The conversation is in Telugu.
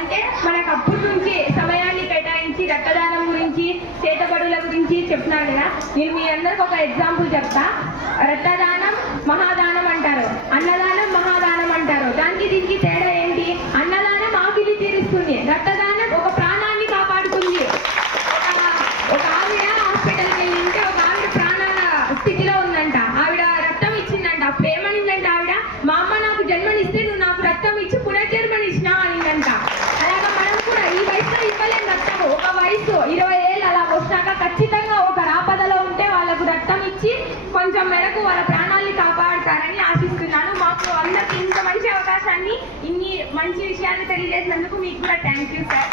అంటే మనకు అప్పటి నుంచి సమయాన్ని కేటాయించి రక్తదానం గురించి చేతబడుల గురించి చెప్తున్నారు కదా. నేను మీ అందరికి ఒక ఎగ్జాంపుల్ చెప్తా. రక్తదానం మహాదానం అంటారు, అన్నదానం మహాదానం అంటారు. దానికి దీనికి తేడా ఏంటి? అన్నదానం ఆకలి తీరుస్తుంది, రక్తదానం ఒక ప్రాణాన్ని కాపాడుతుంది. ఒక ఆవిడ హాస్పిటల్కి వెళ్ళింటే ఒక ఆవిడ ప్రాణ స్థితిలో ఉందంట. ఆవిడ రక్తం ఇచ్చిందంట. అప్పుడు ఏమనిందంట ఆవిడ? మా అమ్మ నాకు జన్మనిస్తే నువ్వు నాకు రక్తం ఇచ్చి పునర్జన్మనిచ్చినా అనిందంట. అలాగా మనం కూడా ఈ వయసులో ఇవ్వలేం రక్తము. ఒక వయసు 20 ఏళ్ళు అలా వచ్చాక ఖచ్చితంగా ఒక ఆపదలో ఉంటే వాళ్ళకు రక్తం ఇచ్చి కొంచెం మేరకు వాళ్ళ ప్రాణాలని కాపాడతారని ఆశిస్తున్నాను. మాకు అందరికి ఇంత మంచి అవకాశాన్ని, ఇన్ని మంచి విషయాన్ని తెలియజేసినందుకు మీకు కూడా థ్యాంక్ యూ సార్.